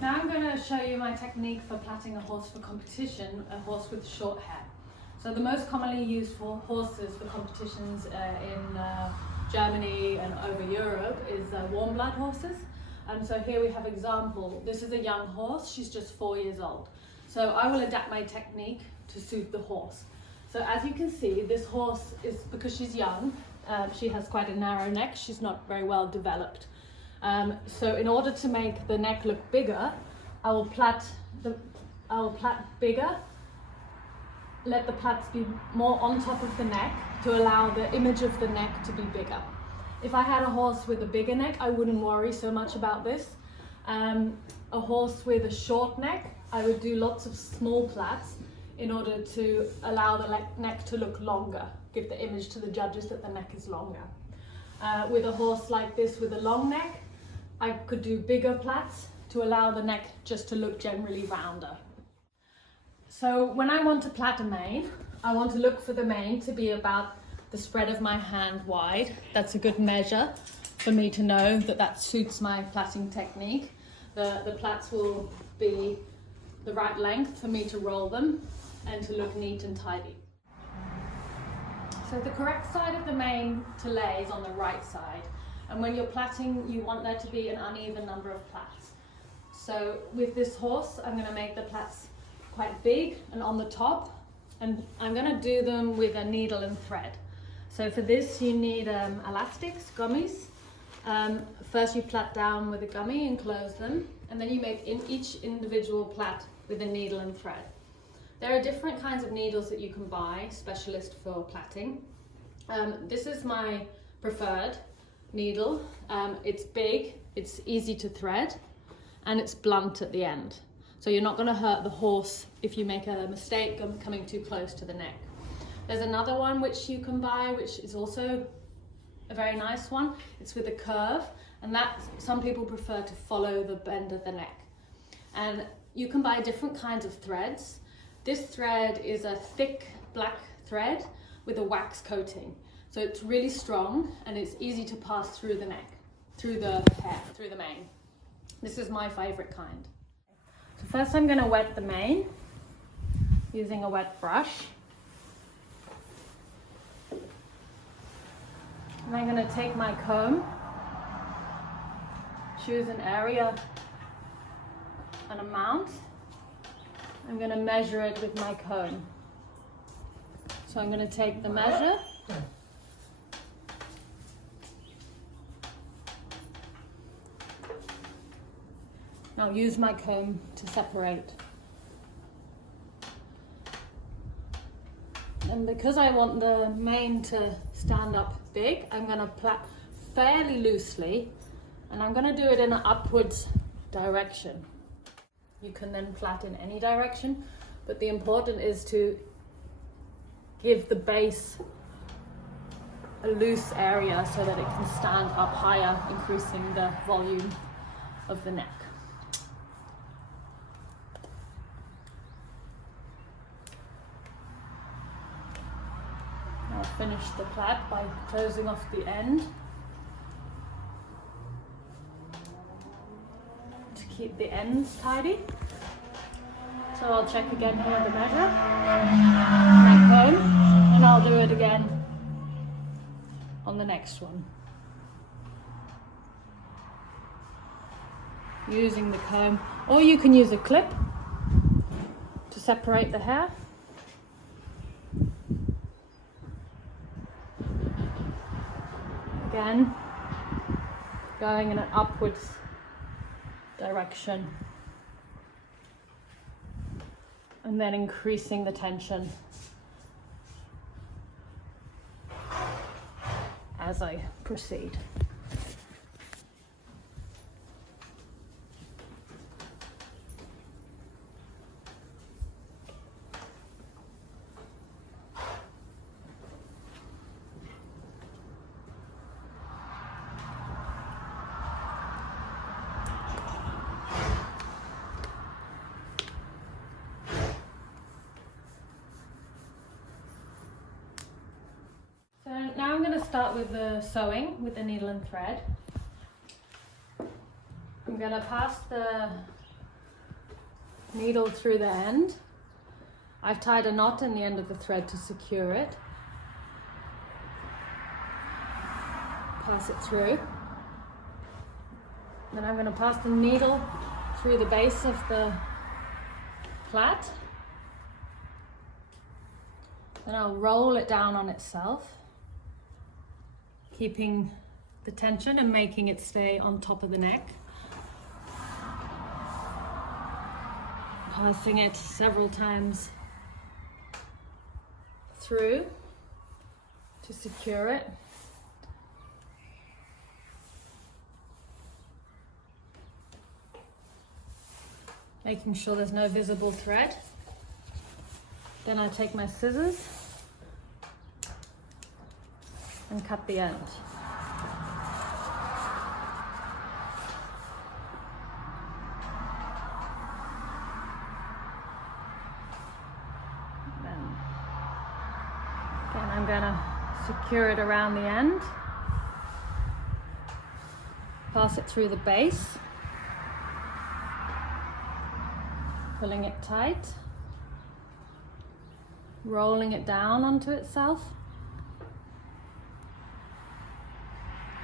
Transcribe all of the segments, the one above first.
Now I'm going to show you my technique for plaiting a horse for competition, a horse with short hair. So the most commonly used for horses for competitions in Germany and over Europe is warm blood horses. So here we have example. This is a young horse, she's just 4 years old. So I will adapt my technique to suit the horse. So as you can see, this horse is, because she's young, she has quite a narrow neck, she's not very well developed. So in order to make the neck look bigger, I will plait bigger, let the plaits be more on top of the neck to allow the image of the neck to be bigger. If I had a horse with a bigger neck, I wouldn't worry so much about this. A horse with a short neck, I would do lots of small plaits in order to allow the neck to look longer, give the image to the judges that the neck is longer. With a horse like this with a long neck, I could do bigger plaits to allow the neck just to look generally rounder. So when I want to plait a mane, I want to look for the mane to be about the spread of my hand wide. That's a good measure for me to know that that suits my plaiting technique. The plaits will be the right length for me to roll them and to look neat and tidy. So the correct side of the mane to lay is on the right side. And when you're plaiting, you want there to be an uneven number of plaits. So with this horse, I'm going to make the plaits quite big and on the top, and I'm going to do them with a needle and thread. So for this, you need elastics, gummies. First you plait down with a gummy and close them, and then you make each individual plait with a needle and thread. There are different kinds of needles that you can buy, specialist for plaiting. This is my preferred needle. It's big, it's easy to thread, and it's blunt at the end. So you're not going to hurt the horse if you make a mistake coming too close to the neck. There's another one which you can buy, which is also a very nice one. It's with a curve, and that some people prefer to follow the bend of the neck. And you can buy different kinds of threads. This thread is a thick black thread with a wax coating. So it's really strong and it's easy to pass through the neck, through the hair, through the mane. This is my favorite kind. So first I'm going to wet the mane using a wet brush. And I'm going to take my comb, choose an area, an amount. I'm going to measure it with my comb. So I'm going to take the measure. Now use my comb to separate. And because I want the mane to stand up big, I'm going to plait fairly loosely, and I'm going to do it in an upwards direction. You can then plait in any direction, but the important is to give the base a loose area so that it can stand up higher, increasing the volume of the neck. I'll finish the plait by closing off the end to keep the ends tidy. So I'll check again here the measure, my comb, and I'll do it again on the next one. Using the comb, or you can use a clip to separate the hair. Again, going in an upwards direction, and then increasing the tension as I proceed. So now I'm going to start with the sewing with the needle and thread. I'm going to pass the needle through the end. I've tied a knot in the end of the thread to secure it. Pass it through. Then I'm going to pass the needle through the base of the plait. Then I'll roll it down on itself, keeping the tension and making it stay on top of the neck. Passing it several times through to secure it. Making sure there's no visible thread. Then I take my scissors and cut the end. Again, I'm going to secure it around the end. Pass it through the base. Pulling it tight. Rolling it down onto itself.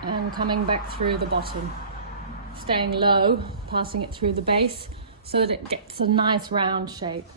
And coming back through the bottom. Staying low, passing it through the base so that it gets a nice round shape.